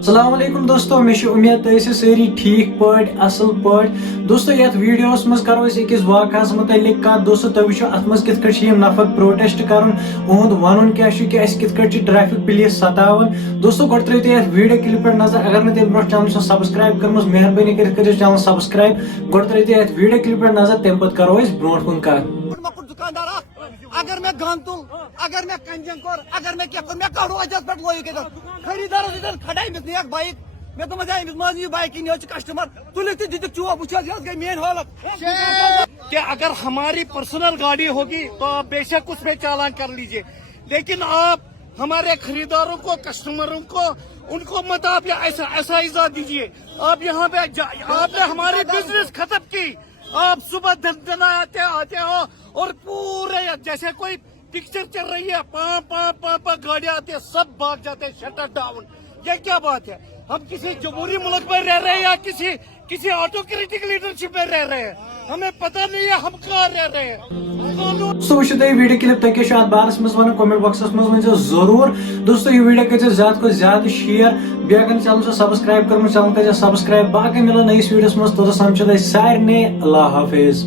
السلام علیکم دوستو مے امید تھی ساری ٹھیک پٲٹھۍ اصل پٲٹھۍ دوستو یتھ ویڈیوس مز کرو أکِس واقعس متعلق کتھ دوستو تُہۍ وٕچھو اتھ مز کِتھ کٔٹھۍ چھِ یِم نفر پروٹیسٹ کران اُہُنٛد ونُن کیاہ چھُ کہِ أسۍ کِتھ کٔٹھۍ چھِ ٹریفک پولیس ستاوان دوستو گۄڈٕ ترٛٲیِو تُہۍ یتھ ویڈیو کلپ پٮ۪ٹھ نظر اگر نہٕ تمہِ برونٛٹھ چینل چھُ سبسکرایب کٔرمٕژ مہربٲنی کٔرِتھ کٔرِو چینل سبسکرایب گۄڈٕ ترٛٲیِو تُہۍ یتھ ویڈیو کلپ پٮ۪ٹھ نظر تمہِ پتہٕ کرو أسۍ برونٛٹھ کُن کتھ دکاندار اگر میں گان تل اگر میں کنجن کور اگر میں کیا میں کڑو اجازت پہ لوگ خریدار کھڑا امس بائک میں دس امس مز بائک یہ کسٹمر تلک تو دتک چوب وچ گئی مین حالت کہ اگر ہماری پرسنل گاڑی ہوگی تو آپ بے شک اس میں چالان کر لیجئے لیکن آپ ہمارے خریداروں کو کسٹمروں کو ان کو مت آپ ایسا اعزاز دیجیے. آپ یہاں پہ آپ نے ہماری بزنس ختم کی. آپ صبح دن آتے ہو اور پورے جیسے کوئی پکچر چل رہی ہے پا گاڑیاں آتی ہیں سب بھاگ جاتے ہیں شٹر ڈاؤن. یہ کیا بات ہے؟ ہم کسی جمہوری ملک میں رہ رہے ہیں یا کسی آٹوکریٹک لیڈرشپ میں رہ رہے ہیں؟ ہمیں پتہ نہیں ہے ہم کہاں رہ رہے ہیں. دوستو وٕچھو تُہۍ ویڈیو کلپ تُہۍ کیاہ چھُ اتھ بارس منٛز ونان کمنٹ باکسس منٛز ؤنۍزیو ضروٗر دوستو یہِ ویڈیو کٔرۍزیو زیادٕ کھۄتہٕ زیادٕ شیر بیٚیہِ اگر نہٕ چینل چھُ سبسکرایب کوٚرمُت چینل کٔرۍزیو سبسکرایب باقٕے مِلو نٔیِس ویڈیوس منٛز توٚتس تام چھُ تۄہہِ سارنٕے اللہ حافظ.